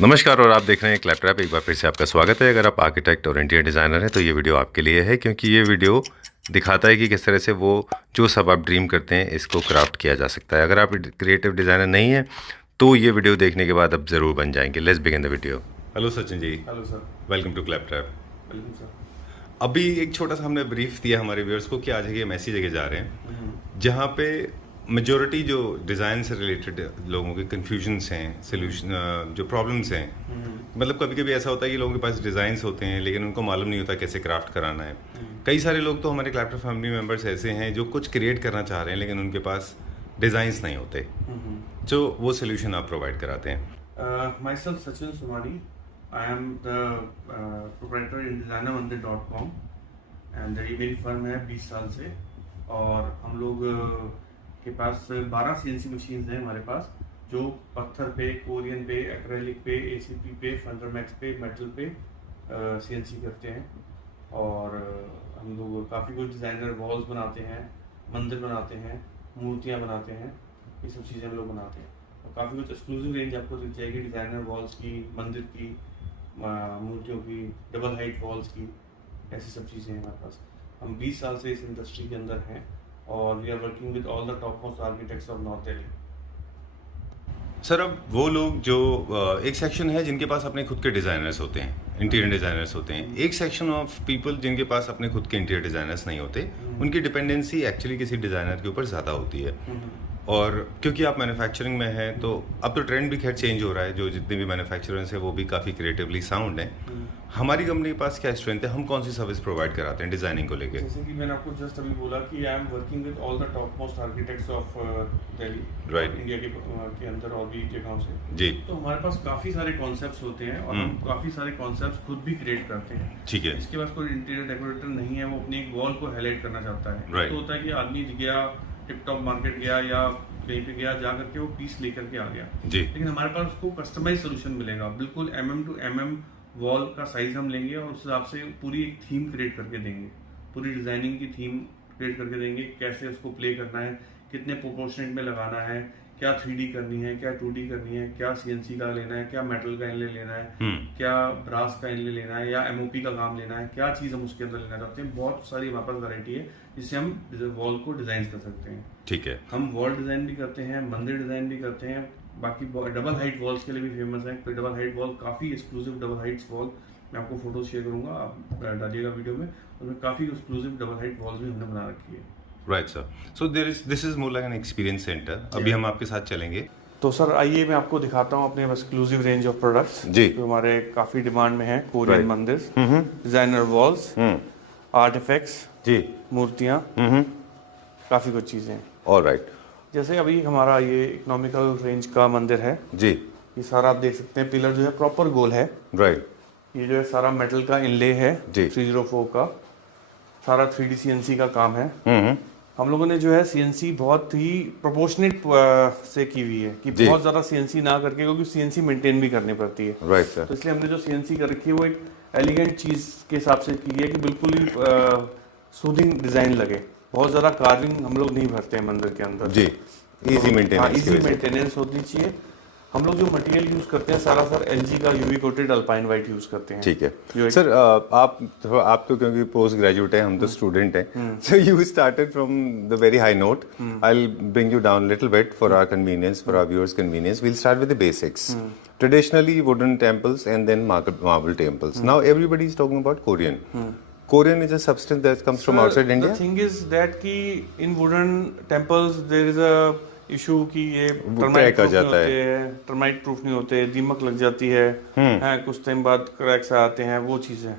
नमस्कार और आप देख रहे हैं क्लैपट्रैप। एक बार फिर से आपका स्वागत है। अगर आप आर्किटेक्ट और इंटीरियर डिज़ाइनर हैं तो ये वीडियो आपके लिए है, क्योंकि ये वीडियो दिखाता है कि किस तरह से वो जो सब आप ड्रीम करते हैं इसको क्राफ्ट किया जा सकता है। अगर आप क्रिएटिव डिज़ाइनर नहीं हैं तो ये वीडियो देखने के बाद आप ज़रूर बन जाएंगे। Let's begin the video. Hello Sachin ji. Hello sir. Welcome to Claptrap. Welcome sir. अभी एक छोटा सा हमने ब्रीफ दिया हमारे व्यूअर्स को कि आज हम ऐसी जगह जा रहे हैं जहाँ पे मेजोरिटी जो डिज़ाइन से रिलेटेड लोगों के कन्फ्यूजन्स हैं, सोल्यूशन जो प्रॉब्लम्स हैं, मतलब कभी कभी ऐसा होता है कि लोगों के पास डिज़ाइंस होते हैं लेकिन उनको मालूम नहीं होता कैसे क्राफ्ट कराना है। कई सारे लोग तो हमारे क्लैपट्रैप फैमिली मेम्बर्स ऐसे हैं जो कुछ क्रिएट करना चाह रहे हैं लेकिन उनके पास डिज़ाइंस नहीं होते, जो वो सोल्यूशन आप प्रोवाइड कराते हैं। माई सेल्फ सचिन सुमारी, I am the proprietor in designermandir.com and ये मेरी फर्म है 20 साल से। और हम लोग के पास 12 CNC मशीन्स हैं हमारे पास, जो पत्थर पे, कोरियन पे, एक्रेलिक पे, ACP पे, फंडरमैक्स पे, मेटल पे CNC करते हैं। और हम लोग काफ़ी कुछ डिज़ाइनर वॉल्स बनाते हैं, मंदिर बनाते हैं, मूर्तियाँ बनाते हैं, ये सब चीज़ें हम लोग बनाते हैं। और काफ़ी कुछ एक्सक्लूसिव रेंज आपको दिख जाएगी डिज़ाइनर वॉल्स की, मंदिर की, मूर्तियों की, डबल हाइट वॉल्स की, ऐसी सब चीज़ें हैं हमारे पास। हम 20 साल से इस इंडस्ट्री के अंदर हैं और we are working with all the top most architects of north Delhi. Sir, अब वो लोग जो एक सेक्शन है जिनके पास अपने खुद के डिज़ाइनर्स होते हैं, इंटीरियर डिज़ाइनर्स होते हैं, एक सेक्शन ऑफ पीपल जिनके पास अपने खुद के इंटीरियर डिज़ाइनर्स नहीं होते, उनकी डिपेंडेंसी एक्चुअली किसी डिज़ाइनर के ऊपर ज़्यादा होती है। और क्योंकि आप मैन्युफैक्चरिंग में हैं तो अब तो ट्रेंड भी खैर चेंज हो रहा है, जो जितने भी मैन्युफैक्चरर्स हैं वो भी काफ़ी क्रिएटिवली साउंड हैं। हमारी कंपनी के पास क्या स्ट्रेंथ है, हम कौन सी सर्विस प्रोवाइड कराते हैं डिज़ाइनिंग को लेकर? जैसे कि मैंने आपको जस्ट अभी बोला कि I am working with all the top most architects of Delhi, right, India के अंदर और भी जगहों से जी। तो हमारे पास काफ़ी सारे कॉन्सेप्ट्स होते हैं और हम काफ़ी सारे कॉन्सेप्ट्स खुद भी क्रिएट करते हैं। ठीक है। इसके पास कोई इंटीरियर डेकोरेटर नहीं है, वो अपनी एक वॉल को हाईलाइट करना चाहता है। Right. तो होता है कि आदमी गया, टिप टॉप मार्केट गया या कहीं पे गया, जा करके वो पीस लेकर के आ गया जी। लेकिन हमारे पास उसको कस्टमाइज सोल्यूशन मिलेगा, बिल्कुल MM to MM वॉल का साइज हम लेंगे और उस हिसाब से पूरी एक थीम क्रिएट करके देंगे, पूरी डिजाइनिंग की थीम क्रिएट करके देंगे, कैसे उसको प्ले करना है, कितने प्रोपोर्शनेट में लगाना है, क्या 3D करनी है, क्या 2D करनी है, क्या CNC का लेना है, क्या मेटल का इनले लेना है, क्या ब्रास का इनले लेना है, या MOP का काम लेना है, क्या चीज़ हम उसके अंदर लेना चाहते हैं। बहुत सारी हमारे पास वैरायटी है जिससे हम वॉल को डिजाइन कर सकते हैं। ठीक है। हम वॉल डिजाइन भी करते हैं, मंदिर डिजाइन भी करते हैं, बाकी डबल हाइट वॉल्स के लिए भी फेमस है। तो डबल हाइट वॉल, काफ़ी एक्सक्लूसिव डबल हाइट्स वॉल, मैं आपको फोटो शेयर करूंगा, आप डालिएगा वीडियो में, उसमें काफ़ी एक्सक्लूसिव डबल हाइट वॉल्स भी हमने बना रखी है। Right sir, so this is more like an experience centre. अभी हम आपके साथ चलेंगे। तो सर आइए मैं आपको दिखाता हूँ अपने एक्सक्लूसिव रेंज ऑफ प्रोडक्ट्स जी, जो हमारे काफ़ी डिमांड में है। Korean Right. मंदिर, डिजाइनर वॉल्स, आर्ट इफेक्ट्स जी, मूर्तियाँ, काफ़ी कुछ चीज़ें। ऑलराइट। जैसे अभी हमारा ये इकोनॉमिकल रेंज का मंदिर है जी, ये सारा आप देख सकते हैं, पिलर जो है प्रॉपर गोल है। राइट। ये जो है सारा मेटल का इनले है जी। 304 का, सारा 3D CNC का काम है। हम लोगों ने जो है CNC बहुत ही प्रोपोर्शनेट से की हुई है कि बहुत ज़्यादा CNC ना करके, क्योंकि CNC मेंटेन भी करनी पड़ती है। Right sir. तो इसलिए हमने जो CNC कर रखी है वो एक एलिगेंट चीज़ के हिसाब से की है कि बिल्कुल ही सूदिंग डिज़ाइन लगे। बहुत ज़्यादा कार्विंग हम लोग नहीं भरते हैं मंदिर के अंदर। जी, इजी मेंटेनेंस। इजी मेंटेनेंस होनी चाहिए। हम लोग जो मटेरियल यूज करते हैं सारा सर LG का UV coated alpine white use करते हैं। ठीक है सर। आप तो क्योंकि पोस्ट ग्रेजुएट हैं, हम तो स्टूडेंट हैं, so you started from the very high note. I will bring you down little bit for our convenience, for our viewers convenience. We'll start with the basics. Traditionally wooden temples and then marble temples. Now everybody is talking about Korean. Korean is a substance that comes from outside India. The thing is that कि in wooden temples there is a issue कि ये termite proof नहीं होते हैं, termite proof नहीं होते, दीमक लग जाती है, कुछ टाइम बाद क्रैक्स आते हैं, वो चीजें।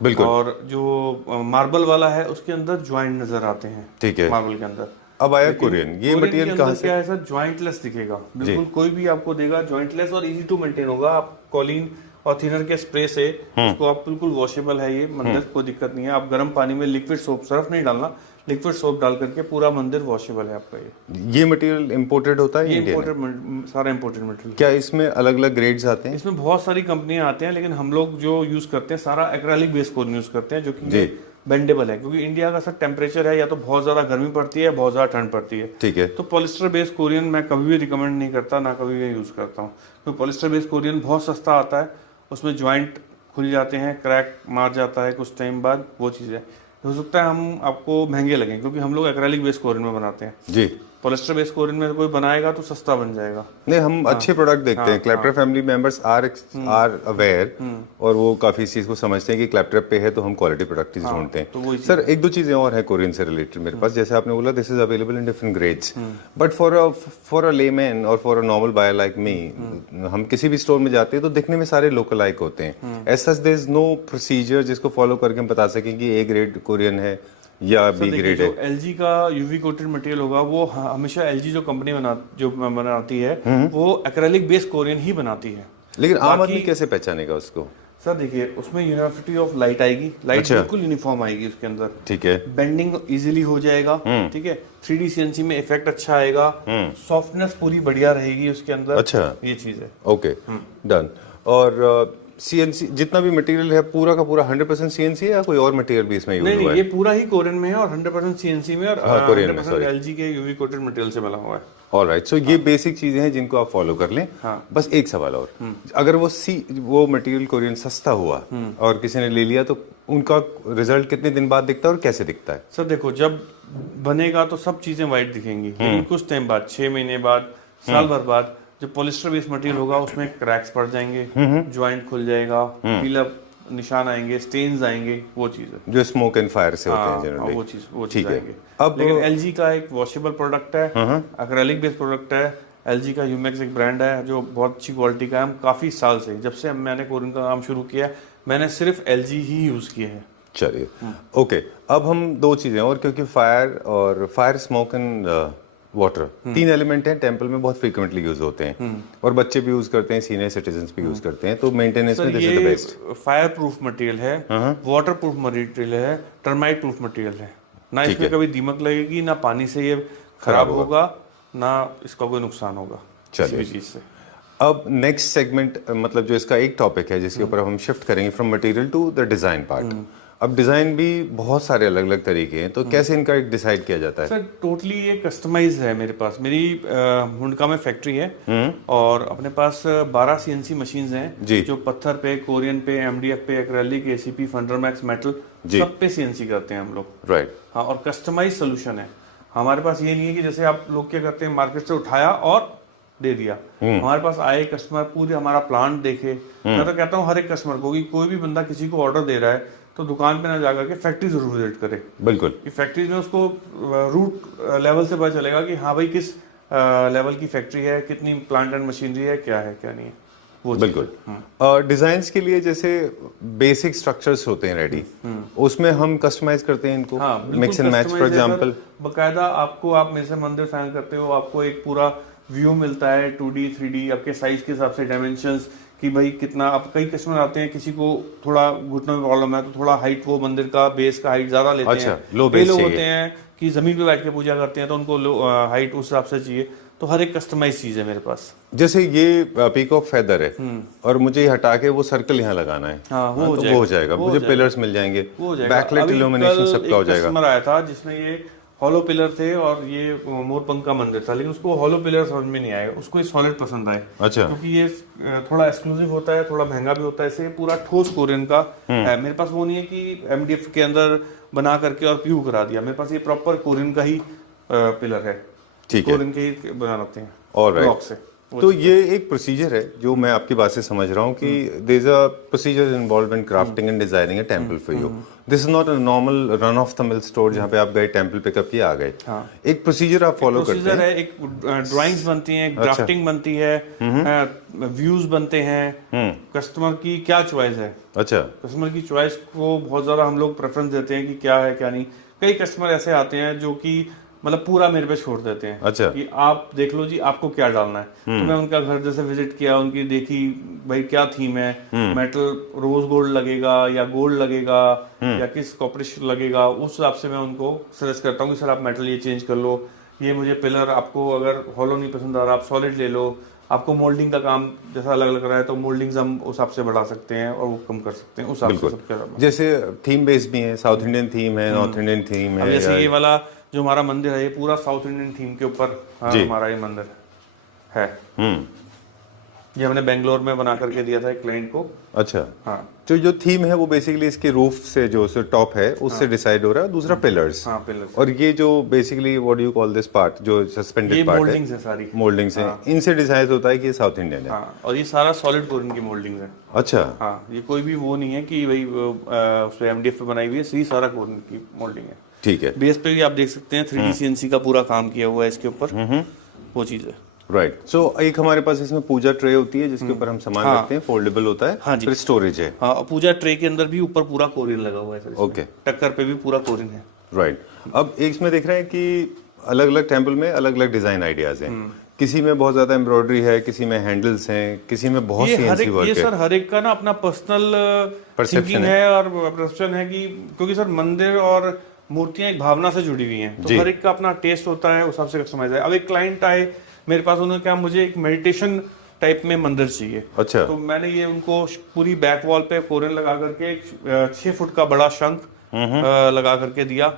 बिल्कुल। और जो मार्बल वाला है उसके अंदर ज्वाइंट नजर आते हैं। ठीक है। मार्बल के अंदर अब आया कोरियन। ये मटेरियल कहाँ से? क्या है सर, ज्वाइंटलेस दिखेगा, बिल्कुल कोई भी आपको देगा ज्वाइंटलेस और इजी टू मेंटेन होगा। आप कॉलिन और थिनर के स्प्रे से उसको आप बिल्कुल वॉशेबल है ये मंदिर, कोई दिक्कत नहीं है। आप गर्म पानी में लिक्विड सोप, सर्फ नहीं डालना, लिक्विड सोप डाल करके पूरा मंदिर वॉशेबल है आपका। ये मटेरियल इंपोर्टेड होता है? ये इंपोर्टेड, सारा इंपोर्टेड मटेरियल। क्या इसमें अलग अलग ग्रेड्स आते हैं? इसमें बहुत सारी कंपनियां आते हैं, लेकिन हम लोग जो यूज करते हैं सारा एक्रेलिक बेस कोरियन यूज करते हैं, जो कि बेंडेबल है, क्योंकि इंडिया का सर टेम्परेचर है या तो बहुत ज़्यादा गर्मी पड़ती है, बहुत ज़्यादा ठंड पड़ती है। ठीक है। तो पॉलिस्टर बेस्ड कोरियन मैं कभी भी रिकमेंड नहीं करता, ना कभी भी यूज़ करता हूँ, क्योंकि पॉलिस्टर बेस्ड कोरियन बहुत सस्ता आता है, उसमें जॉइंट खुल जाते हैं, क्रैक मार जाता है कुछ टाइम बाद, वो चीज़ है। हो सकता है हम आपको महंगे लगें, क्योंकि हम लोग एक्रेलिक बेस्ड कोरियन में बनाते हैं जी। पॉलिस्टर बेस्ड कोरियन में कोई बनाएगा तो सस्ता बन जाएगा। नहीं, हम अच्छे प्रोडक्ट देखते हैं। क्लैपटर फैमिली मेंबर्स आर अवेयर और वो काफी इस चीज को समझते हैं कि क्लैपटर पे है तो हम क्वालिटी प्रोडक्ट ही ढूंढते तो हैं। वही सर एक दो चीजें और है कोरियन से रिलेटेड मेरे पास, जैसे आपने बोला this is available in different grades, but for a layman और for a normal buyer like me, हम किसी भी स्टोर में जाते हैं तो दिखने में सारे लोकल लाइक होते हैं। As such there is no procedure जिसको फॉलो करके हम बता सकें कि ए ग्रेड कोरियन है या बी ग्रेड है। जो एलजी का यूवी कोटेड मटेरियल होगा वो हमेशा एलजी जो कंपनी बनाती है वो एक्रेलिक बेस्ड कोरियन ही बनाती है। लेकिन आम आदमी कैसे पहचानेगा उसको? सर देखिए, उसमें यूनिफॉर्मिटी ऑफ लाइट आएगी, लाइट बिल्कुल यूनिफॉर्म आएगी उसके अंदर। ठीक है। बेंडिंग इजीली हो जाएगा। ठीक है। 3D CNC में इफेक्ट अच्छा आएगा। सॉफ्टनेस पूरी बढ़िया रहेगी उसके अंदर। अच्छा, ये चीज है। Okay, done. और सीएनसी जितना भी मटेरियल है पूरा का पूरा 100% सीएनसी है या कोई और मटेरियल भी इसमें यूज हुआ है? नहीं, ये पूरा ही कोरियन में है और 100% CNC में और 100% एलजी के यूवी कोटेड मटेरियल से बना हुआ है। ऑलराइट, सो ये बेसिक चीजें हैं जिनको आप फॉलो कर लें। बस एक सवाल और, अगर वो मटेरियल कोरियन सस्ता हुआ और किसी ने ले लिया तो उनका रिजल्ट कितने दिन बाद दिखता है और कैसे दिखता है? सर देखो, जब बनेगा तो सब चीजें वाइट दिखेंगी, लेकिन कुछ टाइम बाद, 6 महीने बाद, साल भर बाद, जो पॉलिस्टर बेस्ड मटेरियल होगा उसमें क्रैक्स पड़ जाएंगे, ज्वाइंट खुल जाएगा, पीला निशान आएंगे, स्टेन्स आएंगे, वो चीज है जो स्मोक एंड फायर से होते हैं जनरली। वो चीज आएंगे। अब लेकिन एलजी का एक वॉशेबल प्रोडक्ट है, एक्रेलिक बेस्ड प्रोडक्ट है। एलजी का यूमेक्स एक ब्रांड है जो बहुत अच्छी क्वालिटी का है। हम काफी साल से, जब से मैंने कोरियन का काम शुरू किया, मैंने सिर्फ एलजी ही यूज किए हैं। चलिए, ओके। अब हम दो चीजें और, क्योंकि fire smoke and water 3 element हैं, टेंपल में बहुत फ्रीक्वेंटली यूज होते हैं और बच्चे भी यूज करते हैं, सीनियर सिटीजन भी यूज करते हैं, तो मेंटेनेंस में this is the best. Fire proof material है, वाटर प्रूफ मटेरियल है, टर्माइट प्रूफ मटेरियल है। ना इसमें कभी दीमक लगेगी, ना पानी से ये खराब होगा, ना इसका कोई नुकसान होगा किसी भी चीज से। अब नेक्स्ट सेगमेंट, मतलब जो इसका एक टॉपिक है जिसके ऊपर हम शिफ्ट करेंगे from material to the design part. अब डिजाइन भी बहुत सारे अलग अलग तरीके हैं, तो कैसे इनका एक डिसाइड किया जाता है? सर टोटली ये कस्टमाइज है मेरे पास। मेरी हुंडका में फैक्ट्री है और अपने पास 12 CNC मशीन्स हैं जो पत्थर पे, कोरियन पे, MDF पे, एक्रेलिक, ACP, फंडरमैक्स, मेटल, सब पे CNC करते हैं हम लोग। राइट। हाँ, और कस्टमाइज सोल्यूशन है हमारे पास। ये नहीं है कि जैसे आप लोग क्या करते हैं, मार्केट से उठाया और दे दिया। हमारे पास आए कस्टमर, पूरे हमारा प्लांट देखे। मैं तो कहता हूँ हर एक कस्टमर को कि कोई भी बंदा किसी को ऑर्डर दे रहा है तो दुकान पे ना जाकर के फैक्ट्री जरूर विजिट करे। बिल्कुल। कि फैक्ट्री में उसको रूट लेवल से पता चलेगा कि हाँ भाई किस लेवल की फैक्ट्री है, कितनी प्लांट एंड मशीनरी है, क्या नहीं है, वो बिल्कुल। डिजाइन्स के लिए जैसे बेसिक स्ट्रक्चर्स होते हैं रेडी, उसमें हम कस्टमाइज करते हैं इनको, mix and match for example. बकायदा आपको, आप मेरे से मंदिर फैन करते हो, आपको एक पूरा व्यू मिलता है 2D 3D आपके साइज के हिसाब से, डायमेंशंस कि भाई कितना। अब कई कस्टमर आते हैं, किसी को थोड़ा घुटनों में प्रॉब्लम है तो थोड़ा हाइट, वो मंदिर का बेस का हाइट ज्यादा लेते हैं। लो बेस लोग होते हैं कि जमीन पे बैठ के पूजा करते हैं तो उनको हाइट उस हिसाब से चाहिए। तो हर एक कस्टमाइज चीज है मेरे पास। जैसे ये पीकॉक फेदर है और मुझे हटा के वो सर्कल यहाँ लगाना है, वो हो जाएगा। मुझे पिलर्स मिल जाएंगे, बैकलाइट इल्यूमिनेशन सबका हो जाएगा। कस्टमर आया था जिसमें ये हॉलो पिलर थे और ये मोरपंख का मंदिर था, लेकिन उसको हॉलो पिलर समझ में नहीं आएगा, उसको ये सॉलिड पसंद आए। अच्छा। क्योंकि ये थोड़ा एक्सक्लूसिव होता है, थोड़ा महंगा भी होता है, इसे पूरा ठोस कोरियन का है। मेरे पास वो नहीं है कि MDF के अंदर बना करके और प्यू करा दिया। मेरे पास ये प्रॉपर कोरियन का ही पिलर है, कोरियन के ही बनाते हैं ब्लॉक से। तो ये एक प्रोसीजर है जो मैं आपकी बात से समझ रहा हूँ कि there is a procedure involved in crafting and designing a temple for you. This is not a normal run of the mill store जहाँ पे आप गए, टेंपल पिकअप किया, आ गए। एक प्रोसीजर आप फॉलो करते हैं। एक ड्राइंग्स बनती हैं, ड्राफ्टिंग बनती है, व्यूज बनते हैं। कस्टमर की क्या चॉइस है, अच्छा, कस्टमर की चॉइस को बहुत ज्यादा हम लोग प्रेफरेंस देते हैं कि क्या है क्या नहीं। कई कस्टमर ऐसे आते हैं जो कि मतलब पूरा मेरे पे छोड़ देते हैं। अच्छा। कि आप देख लो जी, आपको क्या डालना है। तो मैं उनका घर जैसे विजिट किया, उनकी देखी भाई क्या थीम है, मेटल रोज गोल्ड लगेगा या गोल्ड लगेगा या किस कॉपरिश लगेगा, उस हिसाब से मैं उनको सजेस्ट करता हूँ कि सर आप मेटल ये चेंज कर लो, ये मुझे पिलर, आपको अगर हॉलो नहीं पसंद आ रहा आप सॉलिड ले लो, आपको मोल्डिंग का काम जैसा अलग लग रहा है तो मोल्डिंग्स हम उस हिसाब से बढ़ा सकते हैं और वो कम कर सकते हैं उस हिसाब से बिल्कुल। जैसे थीम बेस्ड भी है, साउथ इंडियन थीम है, नॉर्थ इंडियन थीम अब है, जैसे ये वाला जो हमारा मंदिर है ये पूरा साउथ इंडियन थीम के ऊपर हमारा ये मंदिर है। ये हमने बेंगलोर में बना करके दिया था एक क्लाइंट को। अच्छा। हाँ, तो जो थीम है वो बेसिकली इसके रूफ से जो टॉप है उससे डिसाइड हो रहा है, दूसरा पिलर्स। हाँ पिलर्स। और ये जो basically what do you call this part जो सस्पेंडेड पार्ट है, मोल्डिंग्स है सारी। मोल्डिंग्स है, इनसे डिसाइड होता है कि ये साउथ इंडियन है। हाँ, और ये सारा सॉलिड कोरिन की मोल्डिंग्स है। अच्छा। हाँ, ये कोई भी वो नहीं है कि भाई उसमें एमडीएफ पे बनाई हुई है, सीधी सारा कोरिन की मोल्डिंग है। ठीक है। बेस पे भी आप देख सकते हैं 3D CNC का पूरा काम किया हुआ है इसके ऊपर, वो चीज़ है। राइट। सो एक हमारे पास इसमें पूजा ट्रे होती है जिसके ऊपर हम सामान रखते हैं, फोल्डेबल होता है। हाँ जी। फिर स्टोरेज है। हाँ, और पूजा ट्रे के अंदर भी ऊपर पूरा कोरिन लगा हुआ है सर। ओके। टक्कर पे भी पूरा कोरिन है। राइट। अब एक इसमें देख रहे हैं कि अलग अलग टेम्पल में अलग अलग डिजाइन आइडियाज हैं। किसी में बहुत ज्यादा एम्ब्रॉयडरी है, किसी में हैंडल्स हैं, किसी में बहुत सीएनसी वर्क है। ये सर हर एक का ना अपना पर्सनल परसेप्शन है और परसेप्शन है कि क्योंकि सर मंदिर और मूर्तियां एक भावना से जुड़ी हुई हैं, तो हर एक का अपना टेस्ट होता है, उस हिसाब से कस्टमाइज है। अब एक क्लाइंट आए मेरे पास, उन्होंने कहा मुझे एक मेडिटेशन टाइप में मंदिर चाहिए। अच्छा। तो मैंने ये उनको पूरी बैक वॉल पे कोरिन लगा करके एक 6 फुट का बड़ा शंख लगा करके दिया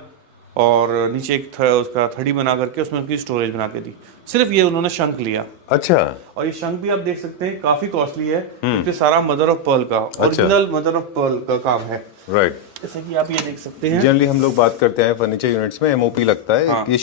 और नीचे एक उसका थड़ी बना करके उसमें उनकी स्टोरेज बना के दी। सिर्फ ये उन्होंने शंख लिया। अच्छा। और ये शंख भी आप देख सकते हैं काफी कॉस्टली है, क्योंकि सारा मदर ऑफ पर्ल का ओरिजिनल मदर ऑफ पर्ल का काम है। राइट। जैसे कि आप ये देख सकते हैं, जनरली हम लोग बात करते हैं फर्नीचर यूनिट्स में एमओपी लगता है। हाँ। ये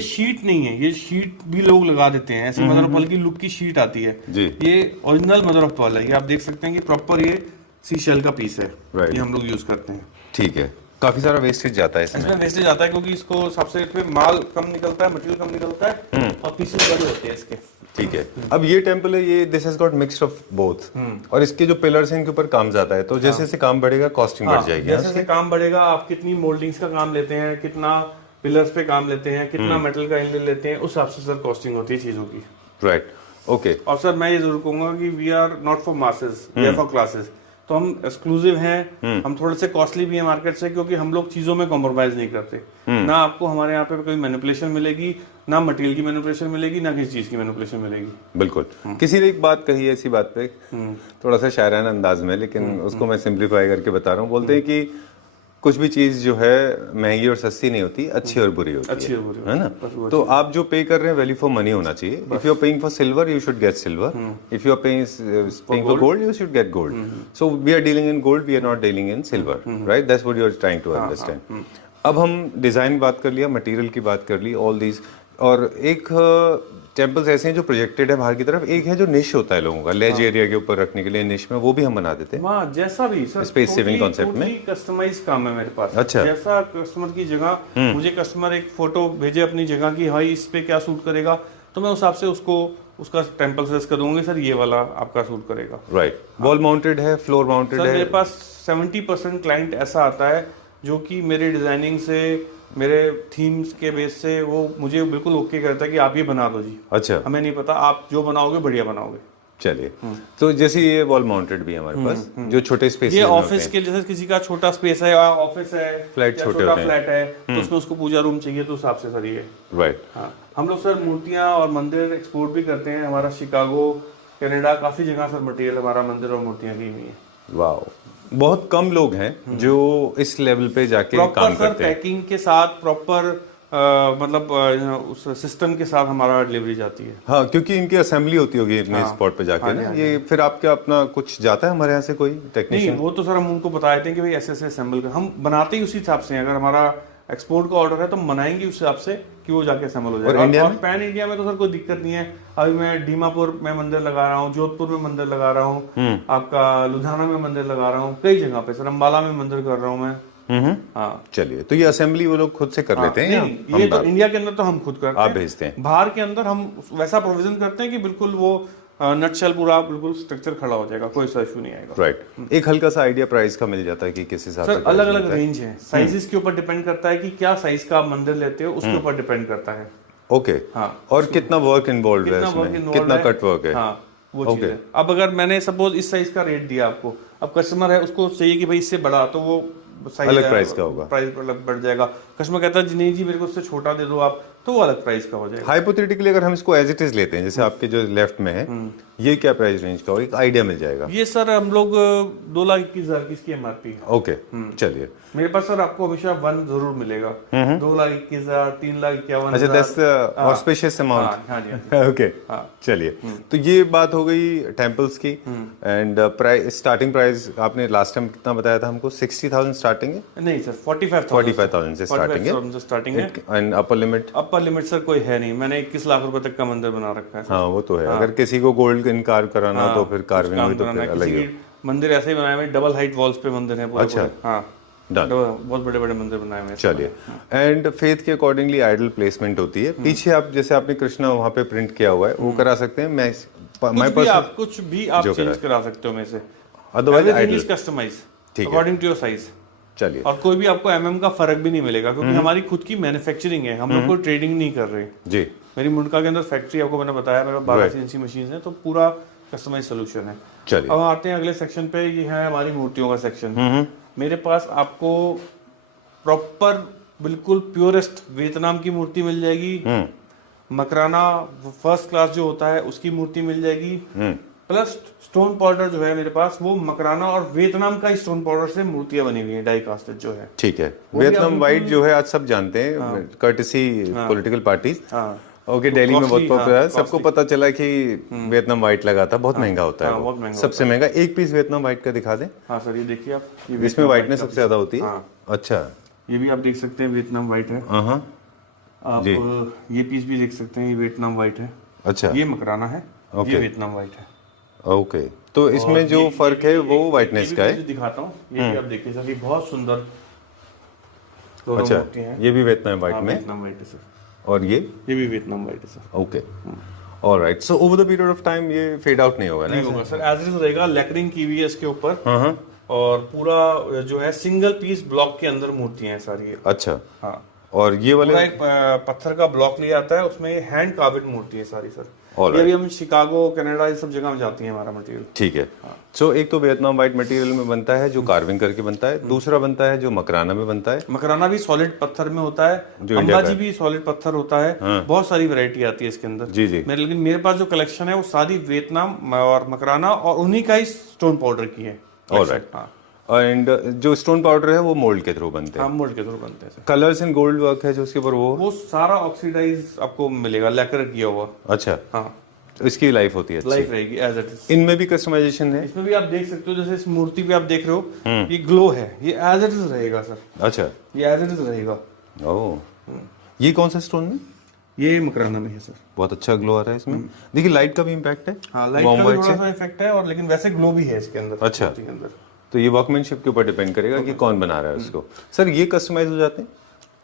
शीट नहीं है, ये शीट भी लोग लगा देते हैं, ऐसे मदर ऑफ पर्ल की लुक की शीट आती है जी। ये ओरिजिनल मदर ऑफ पर्ल है। ये आप देख सकते हैं कि प्रॉपर ये सीशेल का पीस है। ये हम लोग यूज करते हैं। ठीक है। काफी सारा वेस्टेज जाता है इसमें वेस्टेज आता है क्योंकि इसको सबसे माल कम निकलता है, मटेरियल कम निकलता है और पीसेस बड़े होते हैं इसके। ठीक है। अब ये टेम्पल है, ये this has got mixed of both, और इसके जो पिलर्स हैं इनके ऊपर काम जाता है, तो जैसे जैसे काम बढ़ेगा कॉस्टिंग बढ़ जाएगी। जैसे जैसे काम बढ़ेगा आप कितनी मोल्डिंग्स का काम लेते हैं, कितना पिलर्स पे काम लेते हैं, कितना मेटल का इनले लेते हैं, उस हिसाब से सर कॉस्टिंग होती है चीजों की। राइट। ओके। और सर मैं ये जरूर कहूंगा कि we are not for masses, we are for classes. तो हम एक्सक्लूसिव हैं, हम थोड़े से कॉस्टली भी हैं मार्केट से, क्योंकि हम लोग चीजों में कॉम्प्रोमाइज नहीं करते। ना आपको हमारे यहाँ पे कोई मैनिपुलेशन मिलेगी, ना मटेरियल की मैनिपुलेशन मिलेगी, ना किसी चीज की मैनिपुलेशन मिलेगी। बिल्कुल। किसी ने एक बात कही है ऐसी बात पे, थोड़ा सा शायराना अंदाज में, लेकिन उसको मैं सिंप्लीफाई करके बता रहा हूँ। बोलते हैं कि कुछ भी चीज जो है महंगी और सस्ती नहीं होती, अच्छी और बुरी होती है ना। तो आप जो पे कर रहे हैं वैल्यू फॉर मनी होना चाहिए। If you are paying for silver you should get silver, if you are paying for gold you should get gold. So we are dealing in gold, we are not dealing in silver, right? That's what you are trying to understand. अब हम design बात कर लिया, material की बात कर ली, all these. और एक टेम्पल्स ऐसे हैं जो प्रोजेक्टेड है बाहर की तरफ, एक है जो निश होता है लोगों का, लेज एरिया के ऊपर रखने के लिए निश में, वो भी हम बना देते हैं। जैसा भी सर स्पेस सेविंग कॉन्सेप्ट में कस्टमाइज काम है मेरे पास। अच्छा। जैसा कस्टमर की जगह, मुझे कस्टमर एक फोटो भेजे अपनी जगह की, भाई इस पे क्या सूट करेगा, तो मैं उस हिसाब से उसको उसका टेम्पल सजेस्ट करूंगा, सर ये वाला आपका सूट करेगा। राइट। वॉल माउंटेड है, फ्लोर माउंटेड है। मेरे पास 70% क्लाइंट ऐसा आता है जो कि मेरे डिजाइनिंग से, मेरे थीम्स के बेस से वो मुझे बिल्कुल ओके करता है कि आप ये बना दो जी। अच्छा। हमें नहीं पता, आप जो बनाओगे बढ़िया बनाओगे। चलिए। तो जैसे ये वॉल माउंटेड भी है हमारे पास, जो छोटे स्पेस, ये ऑफिस के जैसे किसी का छोटा स्पेस है, ऑफिस है, फ्लैट छोटे होते हैं, फ्लैट है, तो उसमें उसको पूजा रूम चाहिए, तो उस हिसाब से सर ये। राइट। हाँ, हम लोग सर मूर्तियां और मंदिर एक्सपोर्ट भी करते हैं। हमारा शिकागो, कनाडा, काफी जगह सर मटेरियल हमारा मंदिर और मूर्तियां की हुई है। वाह, बहुत कम लोग हैं जो इस लेवल पे जाके काम करते हैं। पैकिंग के साथ प्रॉपर मतलब उस सिस्टम के साथ हमारा डिलीवरी जाती है। हाँ, क्योंकि इनकी असेंबली होती होगी इतने स्पॉट पे जाके ना। ये फिर आपके अपना कुछ जाता है हमारे यहाँ से कोई टेक्नीशियन? नहीं, वो तो सर हम उनको बता देते हैं कि भाई ऐसे ऐसे असेंबल कर, हम बनाते ही उसी हिसाब से। अगर हमारा एक्सपोर्ट का ऑर्डर है तो हम बनाएंगे उस हिसाब से कि वो जाके असेंबल हो जाएगा। और इंडिया में? पैन इंडिया में तो सर कोई दिक्कत नहीं है। अभी मैं दीमापुर में मंदिर लगा रहा हूँ, जोधपुर में मंदिर लगा रहा हूँ, आपका लुधियाना में मंदिर लगा रहा हूँ, कई जगह पे सर, अम्बाला में मंदिर कर रहा हूँ मैं। हाँ। चलिए, तो ये असेंबली वो लोग खुद से कर लेते हैं? ये तो इंडिया के अंदर तो हम खुद करते हैं, आप भेजते हैं। बाहर के अंदर हम वैसा प्रोविजन करते हैं कि बिल्कुल वो नटशेल पूरा बिल्कुल स्ट्रक्चर खड़ा हो जाएगा, कोई सा इशू नहीं आएगा। राइट। एक हल्का सा आइडिया प्राइस का मिल जाता है कि किस हिसाब से? सर अलग अलग रेंज है, साइजेस के ऊपर डिपेंड करता है कि क्या साइज का आप मंदिर लेते हो, उसके ऊपर डिपेंड करता है। ओके। हाँ। और कितना वर्क इन्वॉल्व है इसमें, कितना कट वर्क है? हाँ, वो चीज है। अब अगर मैंने सपोज इस साइज का रेट दिया आपको, अब कस्टमर है उसको चाहिए कि भाई इससे बड़ा, तो वो अलग प्राइस का होगा, प्राइस अलग बढ़ जाएगा। कस्टमर कहता है नहीं जी मेरे को उससे छोटा दे दो आप, तो वो अलग प्राइस का हो जाएगा। हाइपोथेटिकली अगर हम इसको एज इट इज लेते हैं, जैसे आपके जो लेफ्ट में है, ये क्या प्राइस रेंज का हो, एक आइडिया मिल जाएगा। ये सर हम लोग 2,21,000 की इसकी एमआरपी है। ओके, चलिए। मेरे पास सर आपको हमेशा 1 जरूर मिलेगा। 2,21,000, 3,51,000। अच्छा, दैट्स ऑस्पिशियस अमाउंट। हाँ जी। ओके, चलिए। तो ये बात हो गई टेम्पल्स की। एंड प्राइस, स्टार्टिंग प्राइस आपने लास्ट टाइम कितना बताया था हमको? 60,000 स्टार्टिंग है? नहीं सर, 45,000 से स्टार्टिंग है। 45,000 से स्टार्टिंग है। And upper limit? Upper limit sir कोई है नहीं, मैंने 21 लाख रुपए तक का मंदिर बना रखा है। हाँ, वो तो है। अगर किसी को गोल्ड इनकार कराना हो तो फिर कार्विंग में तो फिर अलग ही। मंदिर ऐसे ही बनाए हुए, डबल हाइट वॉल्स पे मंदिर है पूरे। अच्छा, हाँ, बहुत बड़े बड़े मंदिर बनाए हुए हैं। चलिए। एंड फेथ के अकॉर्डिंगली आइडल प्लेसमेंट होती है। पीछे आप जैसे आपने कृष्णा वहाँ पे प्रिंट किया हुआ है, वो करा सकते हैं। मैं कुछ भी आप चेंज करा सकते हो में से। अदरवाइज आइडल कस्टमाइज ठीक है, अकॉर्डिंग टू योर साइज। चलिए। और कोई भी आपको एमएम का फर्क भी नहीं मिलेगा, क्योंकि हमारी खुद की मैन्युफैक्चरिंग है, हम लोग कोई ट्रेडिंग नहीं कर रहे जी। मेरी मुंडका के अंदर फैक्ट्री, आपको मैंने बताया, मेरे 12 सीएनसी मशीन है, तो पूरा कस्टमाइज सोल्यूशन है। चलिए, अब आते हैं अगले सेक्शन पे। ये है हमारी मूर्तियों का सेक्शन। मेरे पास आपको प्रॉपर बिल्कुल प्योरेस्ट वियतनाम की मूर्ति मिल जाएगी। मकराना फर्स्ट क्लास जो होता है उसकी मूर्ति मिल जाएगी। प्लस स्टोन पाउडर जो है मेरे पास, वो मकराना और वियतनाम का स्टोन पाउडर से मूर्तियां बनी हुई है, डाई कास्टेड जो है। ठीक है। वियतनाम व्हाइट जो है आज सब जानते हैं, courtesy political parties. Okay, Delhi में बहुत पॉपुलर है। सबको पता चला कि वियतनाम व्हाइट लगा था, बहुत महंगा होता है वो, सबसे महंगा। एक पीस वियतनाम व्हाइट का दिखा दें। हाँ सर, ये देखिए आप, इसमें व्हाइटनेस सबसे ज्यादा होती है। अच्छा, ये भी आप देख सकते हैं वियतनाम व्हाइट है। आप ये पीस भी देख सकते हैं, ये वियतनाम व्हाइट है। अच्छा, ये मकराना है, ये वियतनाम व्हाइट है। ओके, तो इसमें जो फर्क है वो व्हाइटनेस का है। दिखाता हूँ, ये भी आप देखिए सर, ये बहुत सुंदर। अच्छा, ये भी वियतनाम व्हाइट में? वियतनाम व्हाइट है सर। और ये भी वियतनाम व्हाइट है sir. Okay, alright. So over the period of time ये फेड आउट नहीं होगा ना? नहीं होगा सर, एज इट इज रहेगा। लेकरिंग की हुई है इसके ऊपर, और पूरा जो है सिंगल पीस ब्लॉक के अंदर मूर्तियां हैं सारी। अच्छा, हाँ। और ये वाले एक पत्थर का ब्लॉक लिया आता है, उसमें हैंड कार्वेड मूर्ति है सारी सर। ये अभी हम शिकागो, कनाडा, ये सब जगह में जाती है हमारा मटेरियल। ठीक है। सो एक तो वियतनाम व्हाइट मटेरियल में बनता है जो कार्विंग करके बनता है, दूसरा बनता है जो मकराना में बनता है। मकराना भी सॉलिड पत्थर में होता है, अंबाजी भी सॉलिड पत्थर होता है। बहुत सारी वैरायटी आती है इसके अंदर। जी जी। लेकिन मेरे पास जो कलेक्शन है वो सारी वियतनाम और मकराना और उन्हीं का ही स्टोन पाउडर की है। एंड जो स्टोन पाउडर है वो मोल्ड के थ्रू बनते हैं? मोल्ड के थ्रू बनते हैं। कलर्स एंड गोल्ड वर्क है जो उसके ऊपर, वो सारा ऑक्सीडाइज आपको मिलेगा, लैकर किया हुआ। अच्छा, हाँ, इसकी लाइफ होती है, लाइफ रहेगी एज इट इज। इनमें भी कस्टमाइजेशन है? इसमें भी आप देख सकते हो, जैसे इस मूर्ति पे आप देख रहे हो, ये ग्लो है, ये एज इट इज रहेगा सर। अच्छा, ये एज इट इज रहेगा। ओह, ये कौन सा स्टोन है? ये मकराना में है सर। बहुत अच्छा ग्लो आ रहा है इसमें। देखिए, लाइट का भी इम्पैक्ट है। हाँ, लाइट का भी थोड़ा सा इफेक्ट है, और लेकिन वैसे ग्लो भी है इसके अंदर। अच्छा, तो ये वर्कमैनशिप के ऊपर डिपेंड करेगा कि कौन बना रहा है उसको। सर, ये कस्टमाइज हो जाते हैं?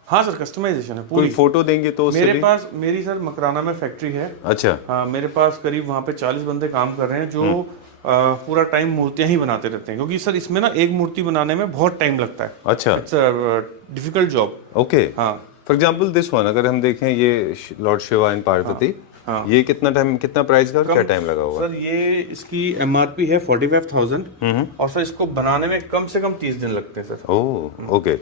हाँ सर, कस्टमाइजेशन है पूरी। कोई फोटो देंगे तो मेरे पास, मेरी सर मकराना में फैक्ट्री है। अच्छा। हाँ, मेरे पास करीब वहाँ पे 40 बंदे काम कर रहे हैं जो पूरा टाइम मूर्तियां ही बनाते रहते हैं, क्योंकि सर इसमें ना एक मूर्ति बनाने में बहुत टाइम लगता है। अच्छा, इट्स डिफिकल्ट जॉब। ओके। हाँ, फॉर एग्जांपल दिस वन, अगर हम देखें ये लॉर्ड शिवा एंड पार्वती, ये कितना टाइम, कितना प्राइस का और क्या टाइम लगा होगा? सर ये इसकी एमआरपी है 45,000, और सर इसको बनाने में कम से कम 30 दिन लगते हैं सर। ओह, ओके।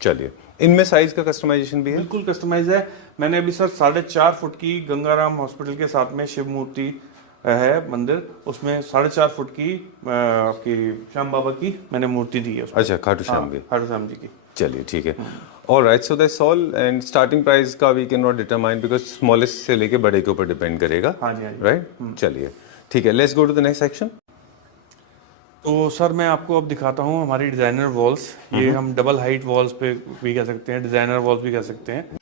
चलिए, इनमें साइज का कस्टमाइजेशन भी है? बिल्कुल कस्टमाइज है। मैंने अभी सर 4.5 फुट की गंगाराम हॉस्पिटल के साथ में शिव मूर्ति है मंदिर, उसमें 4.5 फुट की आपकी श्याम बाबा की मैंने मूर्ति दी है। अच्छा, खाटू श्याम की? खाटू श्याम जी की। चलिए, ठीक है। Alright, so that's all. And starting price का we can not determine because smallest से लेके बड़े के ऊपर डिपेंड करेगा। हाँ जी, राइट। चलिए, ठीक है, let's go to the next section. तो सर मैं आपको अब दिखाता हूँ हमारी डिजाइनर वॉल्स। ये हम डबल हाइट वॉल्स पे भी कह सकते हैं, डिजाइनर वॉल्स भी कह सकते हैं।